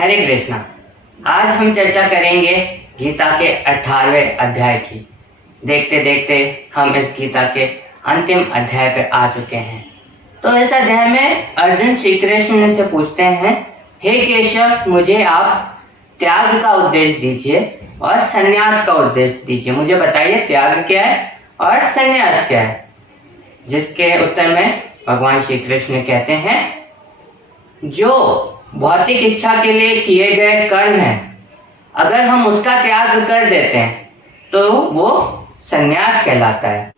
हरे कृष्णा। आज हम चर्चा करेंगे गीता के 18वें अध्याय की। देखते देखते हम इस गीता के अंतिम अध्याय पे आ चुके हैं। तो इस अध्याय में अर्जुन श्री कृष्ण से पूछते हैं, हे केशव, मुझे आप त्याग का उपदेश दीजिए और संन्यास का उपदेश दीजिए। मुझे बताइए त्याग क्या है और संन्यास क्या है। जिसके उत्तर में भगवान श्री कृष्ण कहते हैं, जो भौतिक इच्छा के लिए किए गए कर्म है, अगर हम उसका त्याग कर देते हैं तो वो संन्यास कहलाता है।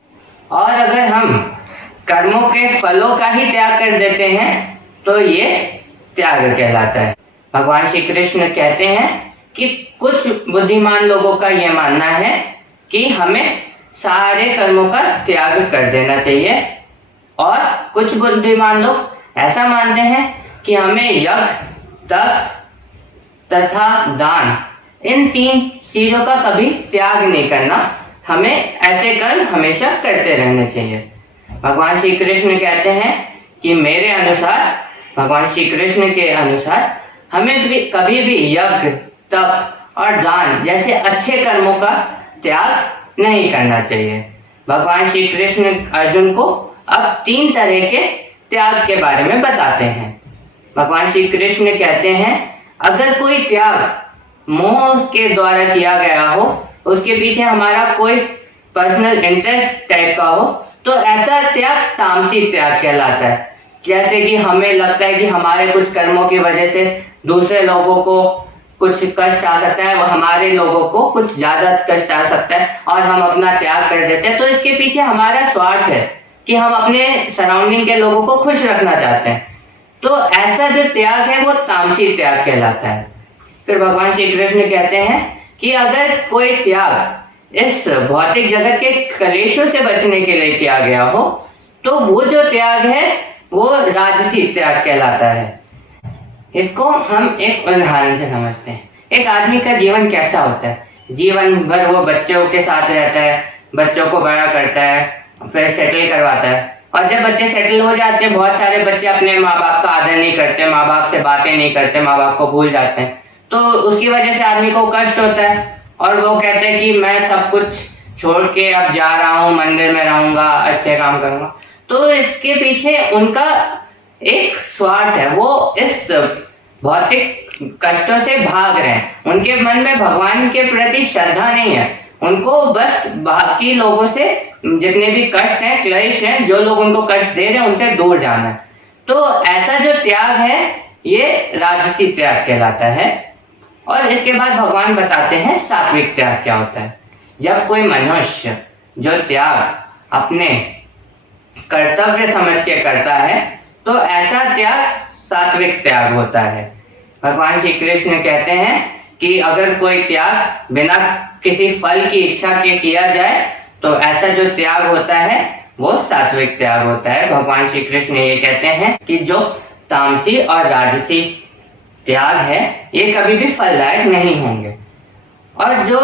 और अगर हम कर्मों के फलों का ही त्याग कर देते हैं तो ये त्याग कहलाता है। भगवान श्री कृष्ण कहते हैं कि कुछ बुद्धिमान लोगों का यह मानना है कि हमें सारे कर्मों का त्याग कर देना चाहिए, और कुछ बुद्धिमान लोग ऐसा मानते हैं कि हमें यज्ञ, तप तथा दान, इन 3 चीजों का कभी त्याग नहीं करना, हमें ऐसे कर्म हमेशा करते रहने चाहिए। भगवान श्री कृष्ण कहते हैं कि मेरे अनुसार, भगवान श्री कृष्ण के अनुसार, हमें भी कभी भी यज्ञ, तप और दान जैसे अच्छे कर्मों का त्याग नहीं करना चाहिए। भगवान श्री कृष्ण अर्जुन को अब 3 तरह के त्याग के बारे में बताते हैं। भगवान श्री कृष्ण कहते हैं, अगर कोई त्याग मोह के द्वारा किया गया हो, उसके पीछे हमारा कोई पर्सनल इंटरेस्ट टाइप का हो, तो ऐसा त्याग तामसी त्याग कहलाता है। जैसे कि हमें लगता है कि हमारे कुछ कर्मों की वजह से दूसरे लोगों को कुछ कष्ट आ सकता है, वो हमारे लोगों को कुछ ज्यादा कष्ट आ सकता है, और हम अपना त्याग कर देते हैं। तो इसके पीछे हमारा स्वार्थ है कि हम अपने सराउंडिंग के लोगों को खुश रखना चाहते हैं। तो ऐसा जो त्याग है वो तामसी त्याग कहलाता है। फिर भगवान श्री कृष्ण कहते हैं कि अगर कोई त्याग इस भौतिक जगत के कलेशों से बचने के लिए किया गया हो, तो वो जो त्याग है वो राजसी त्याग कहलाता है। इसको हम एक उदाहरण से समझते हैं। एक आदमी का जीवन कैसा होता है? जीवन भर वो बच्चों के साथ रहता है, बच्चों को बड़ा करता है, फिर सेटल करवाता है, और जब बच्चे सेटल हो जाते हैं, बहुत सारे बच्चे अपने माँ बाप का आदर नहीं करते, माँ बाप से बातें नहीं करते, माँ बाप को भूल जाते हैं। तो उसकी वजह से आदमी को कष्ट होता है, और वो कहते हैं कि मैं सब कुछ छोड़ के अब जा रहा हूँ, मंदिर में रहूंगा, अच्छे काम करूंगा। तो इसके पीछे उनका एक स्वार्थ है, वो इस भौतिक कष्टों से भाग रहे हैं। उनके मन में भगवान के प्रति श्रद्धा नहीं है, उनको बस बाकी लोगों से जितने भी कष्ट हैं, क्लेश हैं, जो लोग उनको कष्ट दे रहे हैं, उनसे दूर जाना है। तो ऐसा जो त्याग है ये राजसी त्याग कहलाता है। और इसके बाद भगवान बताते हैं सात्विक त्याग क्या होता है। जब कोई मनुष्य जो त्याग अपने कर्तव्य समझ के करता है, तो ऐसा त्याग सात्विक त्याग होता है। भगवान श्री कृष्ण कहते हैं कि अगर कोई त्याग बिना किसी फल की इच्छा के किया जाए, तो ऐसा जो त्याग होता है वो सात्विक त्याग होता है। भगवान श्री कृष्ण ये कहते हैं कि जो तामसी और राजसी त्याग है ये कभी भी फलदायक नहीं होंगे, और जो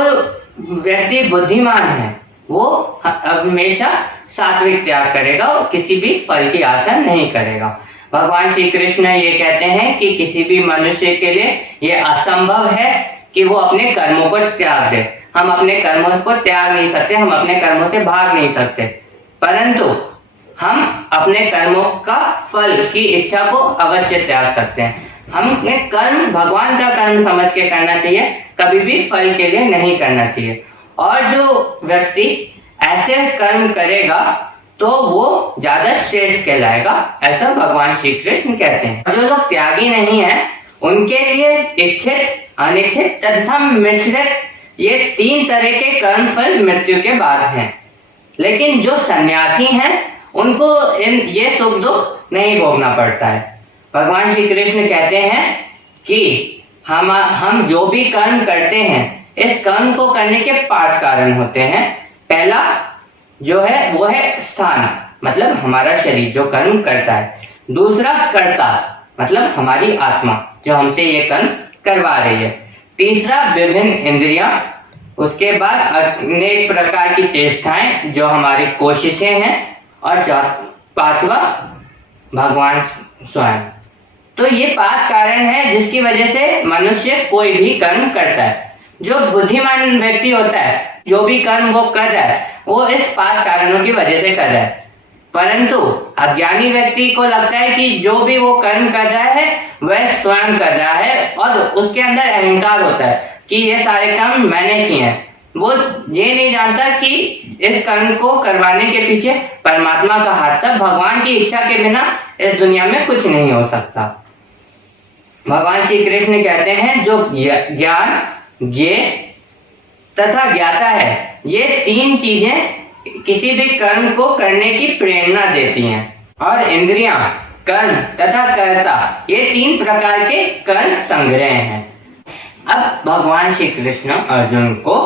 व्यक्ति बुद्धिमान है वो हमेशा सात्विक त्याग करेगा और किसी भी फल की आशा नहीं करेगा। भगवान श्री कृष्ण ये कहते हैं कि किसी भी मनुष्य के लिए ये असंभव है कि वो अपने कर्मों को त्याग दे। हम अपने कर्मों को त्याग नहीं सकते, हम अपने कर्मों से भाग नहीं सकते, परंतु हम अपने कर्मों का फल की इच्छा को अवश्य त्याग सकते हैं। हमें कर्म भगवान का कर्म समझ के करना चाहिए, कभी भी फल के लिए नहीं करना चाहिए। और जो व्यक्ति ऐसे कर्म करेगा तो वो ज्यादा श्रेष्ठ कहलाएगा, ऐसा भगवान श्री कृष्ण कहते हैं। जो लोग त्यागी नहीं है उनके लिए इच्छित, अनिच्छित तथा मिश्रित ये 3 तरह के कर्म फल मृत्यु के बाद हैं। लेकिन जो सन्यासी हैं उनको ये सुख दुख नहीं भोगना पड़ता है। भगवान श्री कृष्ण कहते हैं कि हम जो भी कर्म करते हैं, इस कर्म को करने के 5 कारण होते हैं। पहला जो है वो है स्थान, मतलब हमारा शरीर जो कर्म करता है। दूसरा कर्ता, मतलब हमारी आत्मा जो हमसे ये कर्म करवा रही है। तीसरा विभिन्न इंद्रियां, उसके बाद अनेक प्रकार की चेष्टाएं जो हमारी कोशिशें हैं, और 5वां भगवान स्वयं। तो ये 5 कारण है जिसकी वजह से मनुष्य कोई भी कर्म करता है। जो बुद्धिमान व्यक्ति होता है, जो भी कर्म वो कर रहा है, वो इस 5 कारणों की वजह से कर रहा है। परंतु अज्ञानी व्यक्ति को लगता है कि जो भी वो कर्म कर रहा है वह स्वयं कर रहा है, और उसके अंदर अहंकार होता है कि ये सारे काम मैंने किए हैं। वो ये नहीं जानता कि इस कर्म को करवाने के पीछे परमात्मा का हाथ था। भगवान की इच्छा के बिना इस दुनिया में कुछ नहीं हो सकता। भगवान श्री कृष्ण कहते हैं जो ज्ञान, ज्ञेय तथा ज्ञाता है, ये 3 चीजें किसी भी कर्म को करने की प्रेरणा देती हैं। और इंद्रियां, कर्म तथा कर्ता, ये 3 प्रकार के कर्म संग्रह हैं। अब भगवान श्री कृष्ण अर्जुन को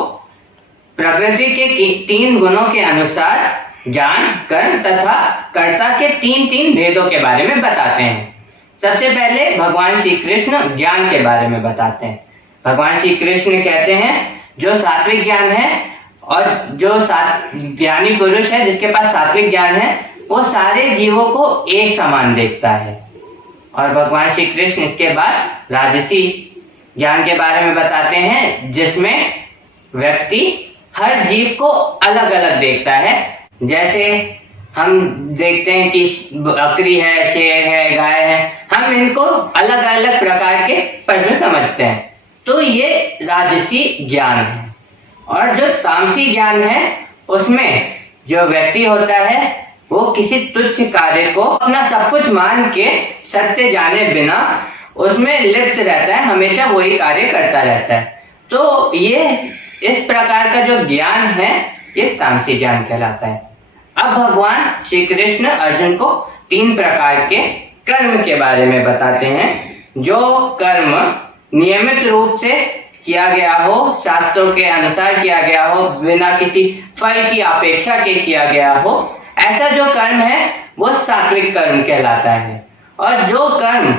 प्रकृति के 3 गुणों के अनुसार ज्ञान, कर्म तथा कर्ता के 3 भेदों के बारे में बताते हैं। सबसे पहले भगवान श्री कृष्ण ज्ञान के बारे में बताते हैं। भगवान श्री कृष्ण कहते हैं जो सात्विक ज्ञान है, और जो ज्ञानी पुरुष है जिसके पास सात्विक ज्ञान है, वो सारे जीवों को एक समान देखता है। और भगवान श्री कृष्ण इसके बाद राजसी ज्ञान के बारे में बताते हैं, जिसमें व्यक्ति हर जीव को अलग अलग देखता है। जैसे हम देखते हैं कि बकरी है, शेर है, गाय है, हम इनको अलग अलग प्रकार के पशु समझते हैं। तो ये राजसी ज्ञान है। और जो तामसी ज्ञान है, उसमें जो व्यक्ति होता है वो किसी तुच्छ कार्य को अपना सब कुछ मान के सत्य जाने बिना उसमें लिप्त रहता है, हमेशा वही कार्य करता रहता है। तो ये इस प्रकार का जो ज्ञान है ये तामसी ज्ञान कहलाता है। अब भगवान श्री कृष्ण अर्जुन को 3 प्रकार के कर्म के बारे में बताते हैं। जो कर्म नियमित रूप से किया गया हो, शास्त्रों के अनुसार किया गया हो, बिना किसी फल की अपेक्षा के किया गया हो, ऐसा जो कर्म है वो सात्विक कर्म कहलाता है। और जो कर्म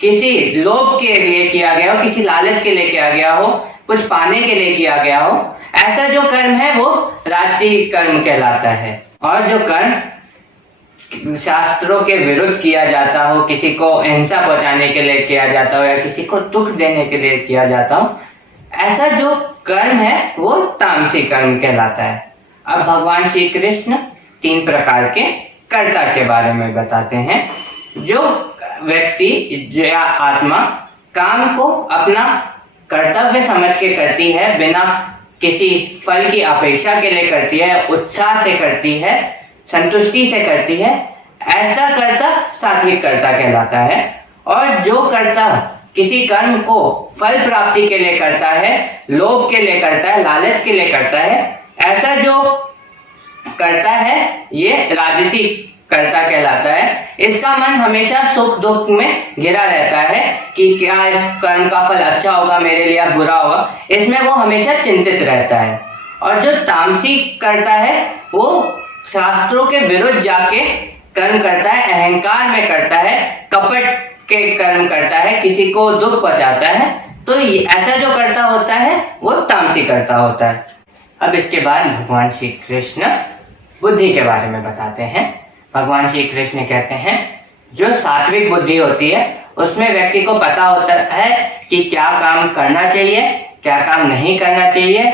किसी लोभ के लिए किया गया हो, किसी लालच के लिए किया गया हो, कुछ पाने के लिए किया गया हो, ऐसा जो कर्म है वो राजसी कर्म कहलाता है। और जो कर्म शास्त्रों के विरुद्ध किया जाता हो, किसी को हिंसा पहुंचाने के लिए किया जाता हो या किसी को दुख देने के लिए किया जाता हो, ऐसा जो कर्म है वो तामसी कर्म कहलाता है। अब भगवान श्री कृष्ण 3 प्रकार के कर्ता के बारे में बताते हैं। जो व्यक्ति या आत्मा काम को अपना कर्तव्य समझ के करती है, बिना किसी फल की अपेक्षा के लिए करती है, उत्साह से करती है, संतुष्टि से करती है, ऐसा कर्ता सात्विक कर्ता कहलाता है। और जो कर्ता किसी कर्म को फल प्राप्ति के लिए करता है, लोभ के लिए करता है, लालच के लिए करता है, ऐसा जो करता है ये राजसी कर्ता कहलाता है। इसका मन हमेशा सुख दुख में घिरा रहता है कि क्या इस कर्म का फल अच्छा होगा मेरे लिए या बुरा होगा, इसमें वो हमेशा चिंतित रहता है। और जो तामसी करता है वो शास्त्रों के विरुद्ध जाके कर्म करता है, अहंकार में करता है, कपट के कर्म करता है, किसी को दुख पहुंचाता है। तो ऐसा जो कर्ता होता है वो तामसी कर्ता होता है। अब इसके बाद भगवान श्री कृष्ण बुद्धि के बारे में बताते हैं। भगवान श्री कृष्ण कहते हैं जो सात्विक बुद्धि होती है उसमें व्यक्ति को पता होता है कि क्या काम करना चाहिए, क्या काम नहीं करना चाहिए,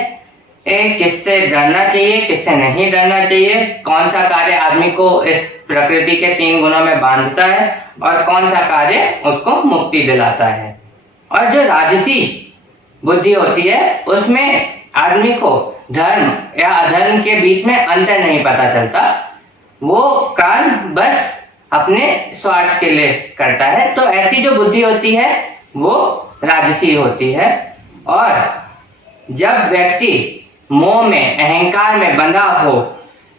किससे डरना चाहिए, किससे नहीं डरना चाहिए, कौन सा कार्य आदमी को इस प्रकृति के 3 गुणों में बांधता है और कौन सा कार्य उसको मुक्ति दिलाता है। और जो राजसी बुद्धि होती है उसमें आदमी को धर्म या अधर्म के बीच में अंतर नहीं पता चलता, वो काम बस अपने स्वार्थ के लिए करता है। तो ऐसी जो बुद्धि होती है वो राजसी होती है। और जब व्यक्ति मोह में, अहंकार में बंधा हो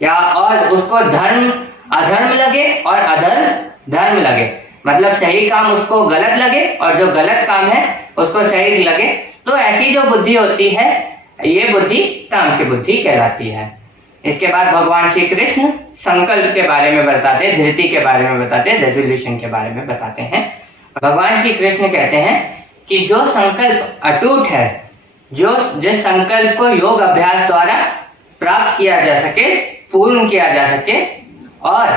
या और उसको धर्म अधर्म लगे और अधर्म धर्म लगे, मतलब सही काम उसको गलत लगे और जो गलत काम है उसको सही लगे, तो ऐसी जो बुद्धि होती है ये बुद्धि तामसी बुद्धि कहलाती है। इसके बाद भगवान श्री कृष्ण संकल्प के बारे में बताते हैं, धृति के बारे में बताते हैं, रेजोल्यूशन के बारे में बताते हैं। भगवान श्री कृष्ण कहते हैं कि जो संकल्प अटूट है, जिस संकल्प को योग अभ्यास द्वारा प्राप्त किया जा सके, पूर्ण किया जा सके, और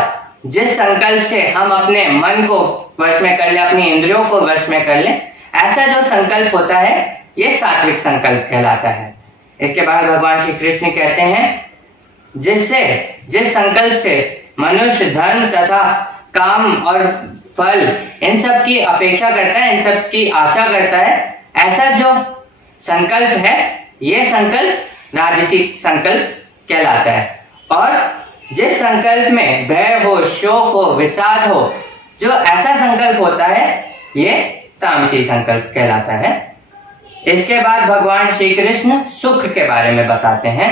जिस संकल्प से हम अपने मन को वश में कर ले, अपनी इंद्रियों को वश में कर ले, ऐसा जो संकल्प होता है ये सात्विक संकल्प कहलाता है। इसके बाद भगवान श्री कृष्ण कहते हैं जिस संकल्प से मनुष्य धर्म तथा काम और फल इन सब की अपेक्षा करता है, इन सब की आशा करता है, ऐसा जो संकल्प है ये संकल्प राजसिक संकल्प कहलाता है। और जिस संकल्प में भय हो, शोक हो, विषाद हो, जो ऐसा संकल्प होता है ये तामसी संकल्प कहलाता है। इसके बाद भगवान श्री कृष्ण सुख के बारे में बताते हैं।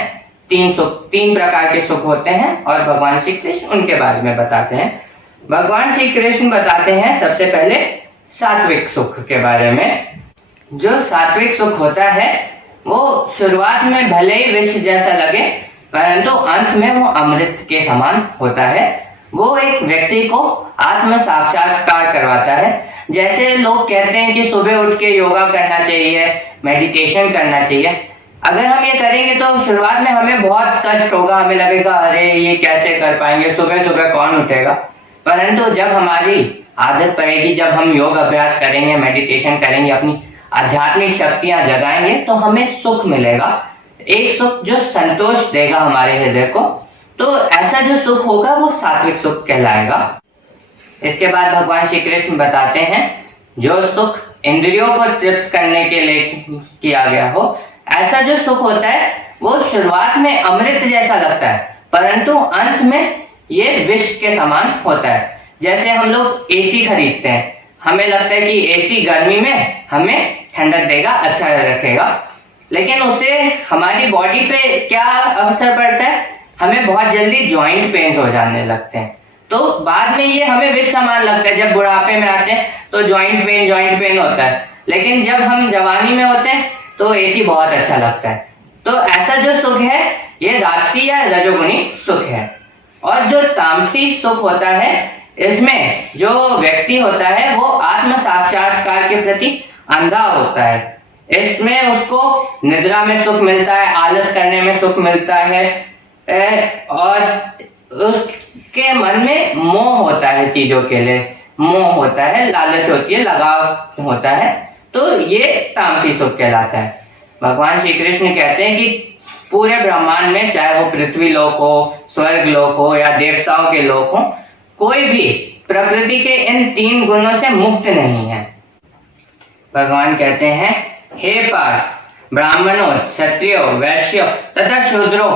तीन प्रकार के सुख होते हैं और भगवान श्री कृष्ण उनके बारे में बताते हैं। भगवान श्री कृष्ण बताते हैं सबसे पहले सात्विक सुख के बारे में। जो सात्विक सुख होता है वो शुरुआत में भले ही विष जैसा लगे, परंतु अंत में वो अमृत के समान होता है। वो एक व्यक्ति को आत्म साक्षात्कार करवाता है। जैसे लोग कहते हैं कि सुबह उठ के योगा करना चाहिए, मेडिटेशन करना चाहिए। अगर हम ये करेंगे तो शुरुआत में हमें बहुत कष्ट होगा, हमें लगेगा अरे ये कैसे कर पाएंगे, सुबह सुबह कौन उठेगा। परंतु जब हमारी आदत पड़ेगी, जब हम योग अभ्यास करेंगे, मेडिटेशन करेंगे, अपनी आध्यात्मिक शक्तियां जगाएंगे, तो हमें सुख मिलेगा, एक सुख जो संतोष देगा हमारे हृदय को। तो ऐसा जो सुख होगा वो सात्विक सुख कहलाएगा। इसके बाद भगवान श्री कृष्ण बताते हैं जो सुख इंद्रियों को तृप्त करने के लिए किया गया हो, ऐसा जो सुख होता है वो शुरुआत में अमृत जैसा लगता है, परंतु अंत में ये विष के समान होता है। जैसे हम लोग एसी खरीदते हैं, हमें लगता है कि एसी गर्मी में हमें ठंडक देगा, अच्छा रखेगा, लेकिन उससे हमारी बॉडी पे क्या असर पड़ता है, हमें बहुत जल्दी जॉइंट पेन हो जाने लगते हैं। तो बाद में ये हमें विष समान लगता है। जब बुढ़ापे में आते हैं तो जॉइंट पेन होता है, लेकिन जब हम जवानी में होते हैं तो एसी बहुत अच्छा लगता है। तो ऐसा जो सुख है ये राजसी या रजोगुणी सुख है। और जो तामसी सुख होता है इसमें जो व्यक्ति होता है वो आत्म साक्षात्कार के प्रति अंधा होता है। इसमें उसको निद्रा में सुख मिलता है, आलस करने में सुख मिलता है, और उसके मन में मोह होता है, चीजों के लिए मोह होता है, लालच होती है, लगाव होता है। तो ये तामसी सुख कहलाता है। भगवान श्री कृष्ण कहते हैं कि पूरे ब्रह्मांड में, चाहे वो पृथ्वी लोक हो, स्वर्ग लोक हो या देवताओं के लोक हो, कोई भी प्रकृति के इन 3 गुणों से मुक्त नहीं है। भगवान कहते हैं हे पार्थ, ब्राह्मणों, क्षत्रियों, वैश्यों तथा शूद्रों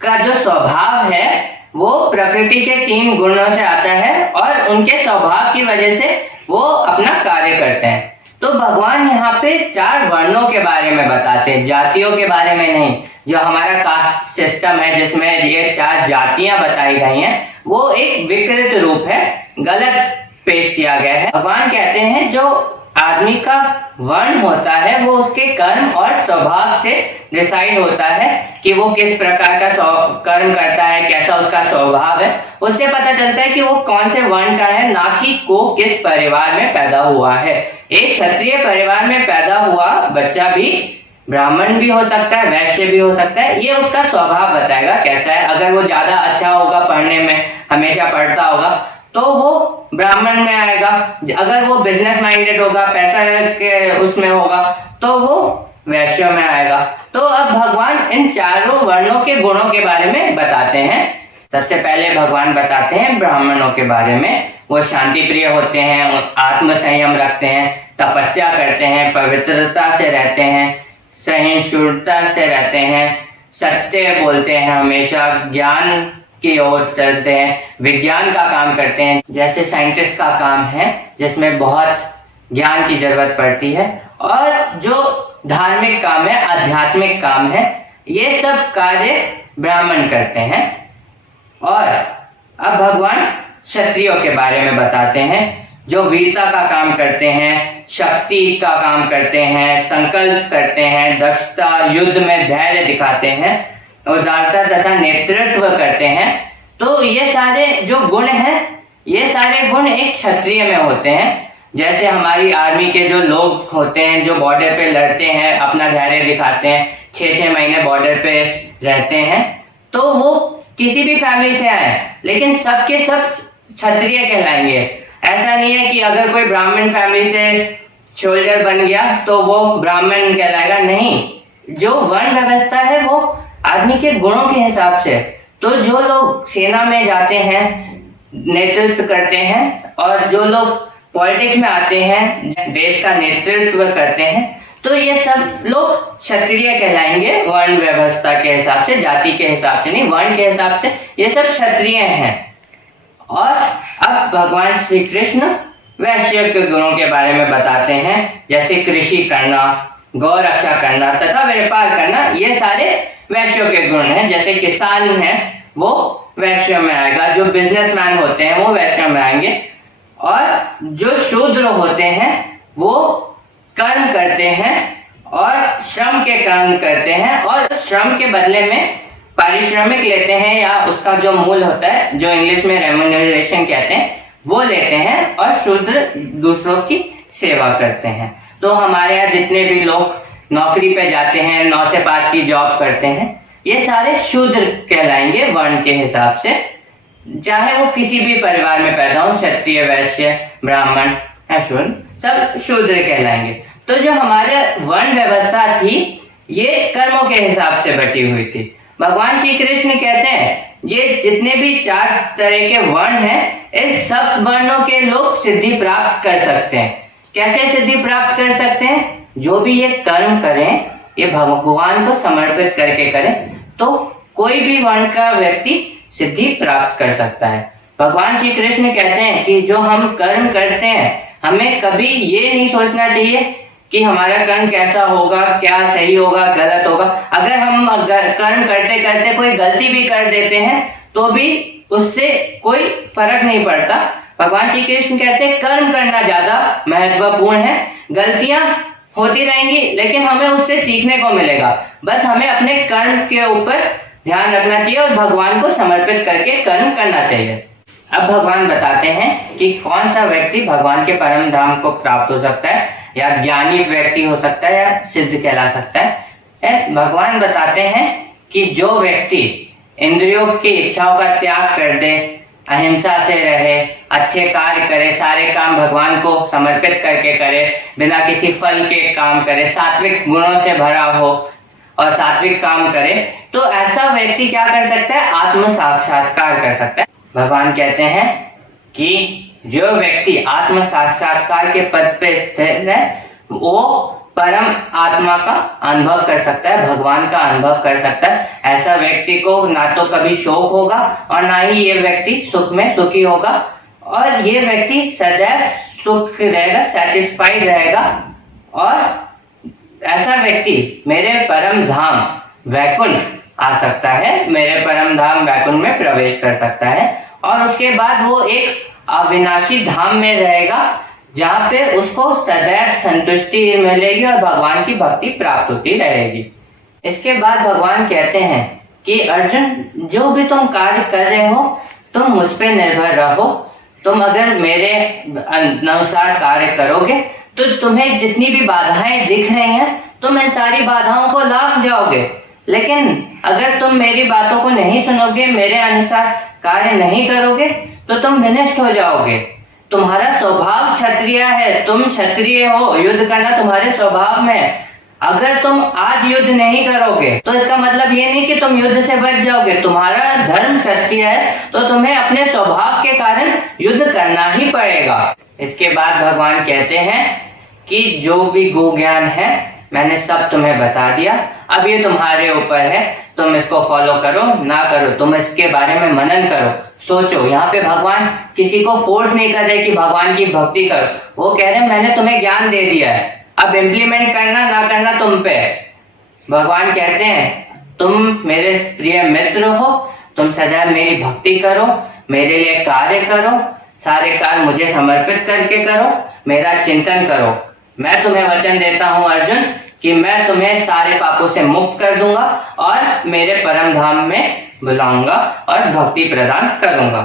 का जो स्वभाव है वो प्रकृति के 3 गुणों से आता है और उनके स्वभाव की वजह से वो अपना कार्य करते हैं। तो भगवान यहाँ पे 4 वर्णों के बारे में बताते हैं, जातियों के बारे में नहीं। जो हमारा कास्ट सिस्टम है जिसमें ये 4 जातियां बताई गई हैं वो एक विकृत रूप है, गलत पेश किया गया है। भगवान कहते हैं जो आदमी का वर्ण होता है वो उसके कर्म और स्वभाव से डिसाइड होता है कि वो किस प्रकार का कर्म करता है, कैसा उसका स्वभाव है। उससे पता चलता है कि वो कौन से वर्ण का है, ना कि वो किस परिवार में पैदा हुआ है। एक क्षत्रिय परिवार में पैदा हुआ बच्चा भी ब्राह्मण भी हो सकता है, वैश्य भी हो सकता है। ये उसका स्वभाव बताएगा कैसा है। अगर वो ज्यादा अच्छा होगा पढ़ने में, हमेशा पढ़ता होगा, तो वो ब्राह्मण में आएगा। अगर वो बिजनेस माइंडेड होगा, पैसा के उसमें होगा, तो वो वैश्य में आएगा। तो अब भगवान इन 4 वर्णों के गुणों के बारे में बताते हैं। सबसे पहले भगवान बताते हैं ब्राह्मणों के बारे में। वो शांति प्रिय होते हैं, आत्म संयम रखते हैं, तपस्या करते हैं, पवित्रता से रहते हैं, सहिष्णुता से रहते हैं, सत्य बोलते हैं, हमेशा ज्ञान की ओर चलते हैं, विज्ञान का काम करते हैं, जैसे साइंटिस्ट का काम है जिसमें बहुत ज्ञान की जरूरत पड़ती है। और जो धार्मिक काम है, आध्यात्मिक काम है, ये सब कार्य ब्राह्मण करते हैं। और अब भगवान क्षत्रियों के बारे में बताते हैं जो वीरता का काम करते हैं, शक्ति का काम करते हैं, संकल्प करते हैं, दक्षता, युद्ध में धैर्य दिखाते हैं, उदारता तथा नेतृत्व करते हैं। तो ये सारे जो गुण हैं, ये सारे गुण एक क्षत्रिय में होते हैं। जैसे हमारी आर्मी के जो लोग होते हैं जो बॉर्डर पे लड़ते हैं, अपना धैर्य दिखाते हैं, 6-6 महीने बॉर्डर पे रहते हैं, तो वो किसी भी फैमिली से आए, लेकिन सबके सब क्षत्रिय कहलाएंगे। ऐसा नहीं है कि अगर कोई ब्राह्मण फैमिली से सोल्जर बन गया तो वो ब्राह्मण कहलाएगा, नहीं। जो वर्ण व्यवस्था है वो आदमी के गुणों के हिसाब से। तो जो लोग सेना में जाते हैं, नेतृत्व करते हैं, और जो लोग पॉलिटिक्स में आते हैं, देश का नेतृत्व करते हैं, तो ये सब लोग क्षत्रिय कहलाएंगे वर्ण व्यवस्था के हिसाब से, जाति के हिसाब से नहीं, वर्ण के हिसाब से ये सब क्षत्रिय हैं। और अब भगवान श्री कृष्ण वैश्य के गुणों के बारे में बताते हैं, जैसे कृषि करना, गौ रक्षा करना तथा व्यापार करना, ये सारे वैश्यों के गुण हैं। जैसे किसान है वो वैश्य में आएगा, जो बिजनेसमैन होते हैं वो वैश्य में आएंगे, और जो शूद्र होते हैं वो कर्म करते हैं और श्रम के कर्म करते हैं, और श्रम के बदले में पारिश्रमिक लेते हैं, या उसका जो मूल होता है, जो इंग्लिश में रेम्यूनरेशन कहते हैं, वो लेते हैं, और शूद्र दूसरों की सेवा करते हैं। तो हमारे यहाँ जितने भी लोग नौकरी पे जाते हैं, 9 से 5 की जॉब करते हैं, ये सारे शूद्र कहलाएंगे वर्ण के हिसाब से, चाहे वो किसी भी परिवार में पैदा हो, क्षत्रिय, वैश्य, ब्राह्मण या शूद्र, सब शूद्र कहलाएंगे। तो जो हमारे वर्ण व्यवस्था थी ये कर्मों के हिसाब से बटी हुई थी। भगवान श्री कृष्ण कहते हैं ये जितने भी 4 तरह के वर्ण हैं, इस सब वर्णों के लोग सिद्धि प्राप्त कर सकते हैं। कैसे सिद्धि प्राप्त कर सकते हैं? जो भी ये कर्म करें ये भगवान को समर्पित करके करें, तो कोई भी वर्ण का व्यक्ति सिद्धि प्राप्त कर सकता है। भगवान श्री कृष्ण कहते हैं कि जो हम कर्म करते हैं, हमें कभी ये नहीं सोचना चाहिए कि हमारा कर्म कैसा होगा, क्या सही होगा, गलत होगा। अगर हम कर्म करते करते कोई गलती भी कर देते हैं तो भी उससे कोई फर्क नहीं पड़ता। भगवान श्री कृष्ण कहते हैं कर्म करना ज्यादा महत्वपूर्ण है। गलतियां होती रहेंगी लेकिन हमें उससे सीखने को मिलेगा। बस हमें अपने कर्म के ऊपर ध्यान रखना चाहिए और भगवान को समर्पित करके कर्म करना चाहिए। अब भगवान बताते हैं कि कौन सा व्यक्ति भगवान के परम धाम को प्राप्त हो सकता है, या ज्ञानी व्यक्ति हो सकता है, या सिद्ध कहला सकता है। भगवान बताते हैं कि जो व्यक्ति इंद्रियों की इच्छाओं का त्याग कर दे, अहिंसा से रहे, अच्छे कार्य करे, सारे काम भगवान को समर्पित करके करे, बिना किसी फल के काम करे, सात्विक गुणों से भरा हो और सात्विक काम करे, तो ऐसा व्यक्ति क्या कर सकता है? आत्म साक्षात्कार कर सकता है। भगवान कहते हैं कि जो व्यक्ति आत्म साक्षात्कार के पद पे स्थित है वो परम आत्मा का अनुभव कर सकता है, भगवान का अनुभव कर सकता है। ऐसा व्यक्ति को ना तो कभी शोक होगा और ना ही ये व्यक्ति सुख में सुखी होगा, और ये व्यक्ति सदैव सुख रहेगा, सेटिस्फाइड रहेगा। और ऐसा व्यक्ति मेरे परम धाम वैकुंठ आ सकता है, मेरे परम धाम वैकुंठ में प्रवेश कर सकता है, और उसके बाद वो एक अविनाशी धाम में रहेगा जहाँ पे उसको सदैव संतुष्टि मिलेगी और भगवान की भक्ति प्राप्त होती रहेगी। इसके बाद भगवान कहते हैं कि अर्जुन, जो भी तुम कार्य कर रहे हो तुम मुझ पे निर्भर रहो। तुम अगर मेरे अनुसार कार्य करोगे तो तुम्हें जितनी भी बाधाएं दिख रही हैं तुम इन सारी बाधाओं को लांघ जाओगे। लेकिन अगर तुम मेरी बातों को नहीं सुनोगे, मेरे अनुसार कार्य नहीं करोगे, तो तुम विनष्ट हो जाओगे। तुम्हारा स्वभाव क्षत्रिय है, तुम क्षत्रिय हो, युद्ध करना तुम्हारे स्वभाव में। अगर तुम आज युद्ध नहीं करोगे तो इसका मतलब ये नहीं कि तुम युद्ध से बच जाओगे। तुम्हारा धर्म क्षत्रिय है तो तुम्हें अपने स्वभाव के कारण युद्ध करना ही पड़ेगा। इसके बाद भगवान कहते हैं कि जो भी गो ज्ञान है मैंने सब तुम्हें बता दिया, अब ये तुम्हारे ऊपर है, तुम इसको फॉलो करो ना करो, तुम इसके बारे में मनन करो, सोचो। यहाँ पे भगवान किसी को फोर्स नहीं कर रहे कि भगवान की भक्ति करो, वो कह रहे हैं मैंने तुम्हें ज्ञान दे दिया है, अब इम्प्लीमेंट करना ना करना तुम पे। भगवान कहते हैं तुम मेरे प्रिय मित्र हो, तुम सदैव मेरी भक्ति करो, मेरे लिए कार्य करो, सारे कार्य मुझे समर्पित करके करो, मेरा चिंतन करो। मैं तुम्हें वचन देता हूं अर्जुन कि मैं तुम्हें सारे पापों से मुक्त कर दूंगा और मेरे परम धाम में बुलाऊंगा और भक्ति प्रदान करूंगा।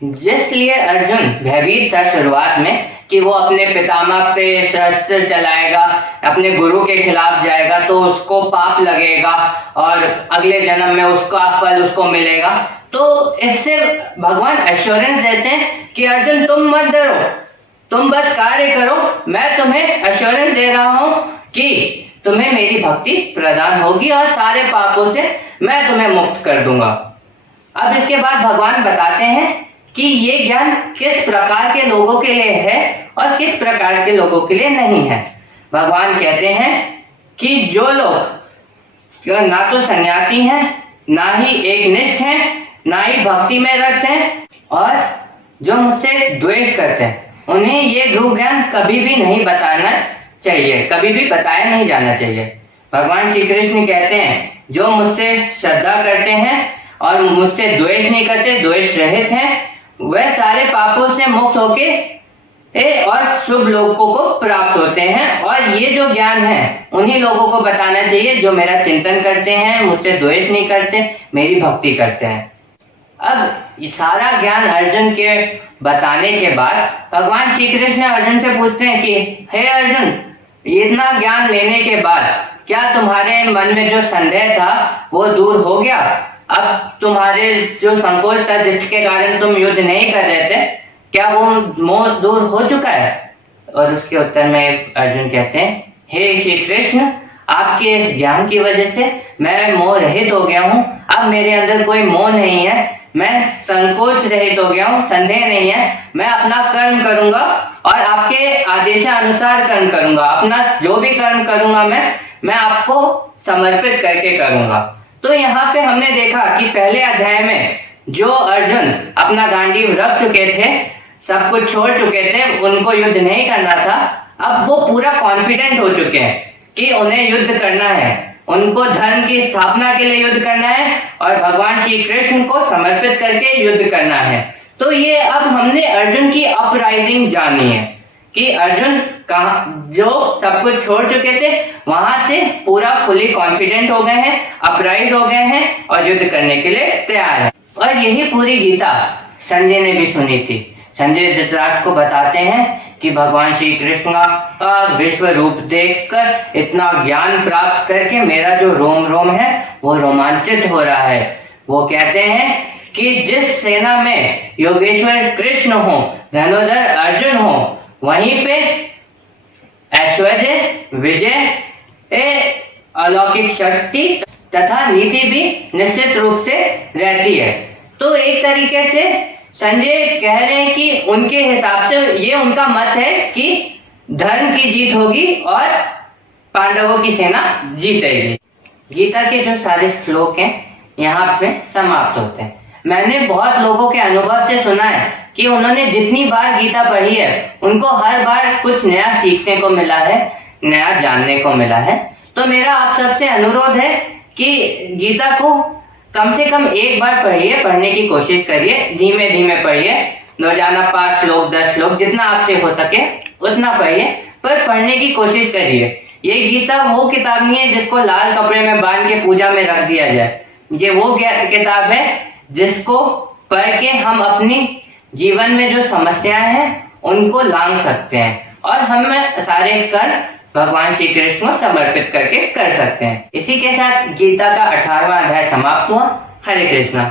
जिसलिए अर्जुन भयभीत था शुरुआत में कि वो अपने पितामह पे शस्त्र चलाएगा, अपने गुरु के खिलाफ जाएगा तो उसको पाप लगेगा और अगले जन्म में उसका फल उसको मिलेगा। तो इससे भगवान एश्योरेंस देते हैं कि अर्जुन तुम मत डरो, तुम बस कार्य करो, मैं तुम्हें एश्योरेंस दे रहा हूं कि तुम्हें मेरी भक्ति प्रदान होगी और सारे पापों से मैं तुम्हें मुक्त कर दूंगा। अब इसके बाद भगवान बताते हैं कि ये ज्ञान किस प्रकार के लोगों के लिए है और किस प्रकार के लोगों के लिए नहीं है। भगवान कहते हैं कि जो लोग ना तो सन्यासी हैं, ना ही एक निष्ठ हैं, ना ही भक्ति में रत हैं और जो मुझसे द्वेष करते हैं, उन्हें ये ध्रुव ज्ञान कभी भी नहीं बताना चाहिए, कभी भी बताया नहीं जाना चाहिए। भगवान श्री कृष्ण कहते हैं जो मुझसे श्रद्धा करते हैं और मुझसे द्वेष नहीं करते, द्वेष रहित हैं, वह सारे पापों से मुक्त होके और शुभ लोगों को प्राप्त होते हैं। और ये जो ज्ञान है उन्हीं लोगों को बताना चाहिए जो मेरा चिंतन करते हैं, मुझसे द्वेष नहीं करते, मेरी भक्ति करते हैं। अब सारा ज्ञान अर्जुन के बताने के बाद भगवान श्री कृष्ण अर्जुन से पूछते हैं कि हे अर्जुन, इतना ज्ञान लेने के बाद क्या तुम्हारे मन में जो संदेह था वो दूर हो गया? अब तुम्हारे जो संकोच था जिसके कारण तुम युद्ध नहीं कर रहे थे, क्या वो मोह दूर हो चुका है? और उसके उत्तर में अर्जुन कहते हैं हे श्री कृष्ण, आपके इस ज्ञान की वजह से मैं मोह रहित हो गया हूँ। अब मेरे अंदर कोई मोह नहीं है, मैं संकोच रहित हो गया हूँ, संदेह नहीं है। मैं अपना कर्म करूंगा और आपके आदेशानुसार कर्म करूंगा। अपना जो भी कर्म करूंगा मैं आपको समर्पित करके करूंगा। तो यहाँ पे हमने देखा कि पहले अध्याय में जो अर्जुन अपना गांडीव रख चुके थे, सब कुछ छोड़ चुके थे, उनको युद्ध नहीं करना था, अब वो पूरा कॉन्फिडेंट हो चुके हैं कि उन्हें युद्ध करना है, उनको धर्म की स्थापना के लिए युद्ध करना है और भगवान श्री कृष्ण को समर्पित करके युद्ध करना है। तो ये अब हमने अर्जुन की अपराइजिंग जानी है कि अर्जुन जो सब कुछ छोड़ चुके थे वहां से पूरा फुली कॉन्फिडेंट हो गए हैं, अपराइज हो गए हैं और युद्ध करने के लिए तैयार है। और यही पूरी गीता संजय ने भी सुनी थी। संजय धृतराष्ट्र को बताते हैं कि भगवान श्री कृष्ण का विश्व रूप देखकर इतना ज्ञान प्राप्त करके मेरा जो रोम रोम है वो रोमांचित हो रहा है। वो कहते हैं कि जिस सेना में योगेश्वर कृष्ण हो, धनुर्धर अर्जुन हो, वहीं पे ऐश्वर्य, विजय, अलौकिक शक्ति तथा नीति भी निश्चित रूप से रहती है। तो एक तरीके से संजय कह रहे हैं कि उनके हिसाब से ये उनका मत है कि धर्म की जीत होगी और पांडवों की सेना जीतेगी। गीता के जो सारे श्लोक हैं यहाँ पे समाप्त होते हैं। मैंने बहुत लोगों के अनुभव से सुना है कि उन्होंने जितनी बार गीता पढ़ी है उनको हर बार कुछ नया सीखने को मिला है, नया जानने को मिला है। तो मेरा आप सबसे अनुरोध है कि गीता को कम से कम एक बार पढ़िए, पढ़ने की कोशिश करिए, धीमे धीमे पढ़िए, रोजाना 5 श्लोक 10 श्लोक जितना आपसे हो सके उतना पढ़िए, पर पढ़ने की कोशिश करिए। ये गीता वो किताब नहीं है जिसको लाल कपड़े में बांध के पूजा में रख दिया जाए। ये वो किताब है जिसको पढ़ के हम अपनी जीवन में जो समस्याएं हैं उनको लांघ सकते हैं और हम सारे कर्म भगवान श्री कृष्ण को समर्पित करके कर सकते हैं। इसी के साथ गीता का 18वां अध्याय समाप्त हुआ। हरे कृष्णा।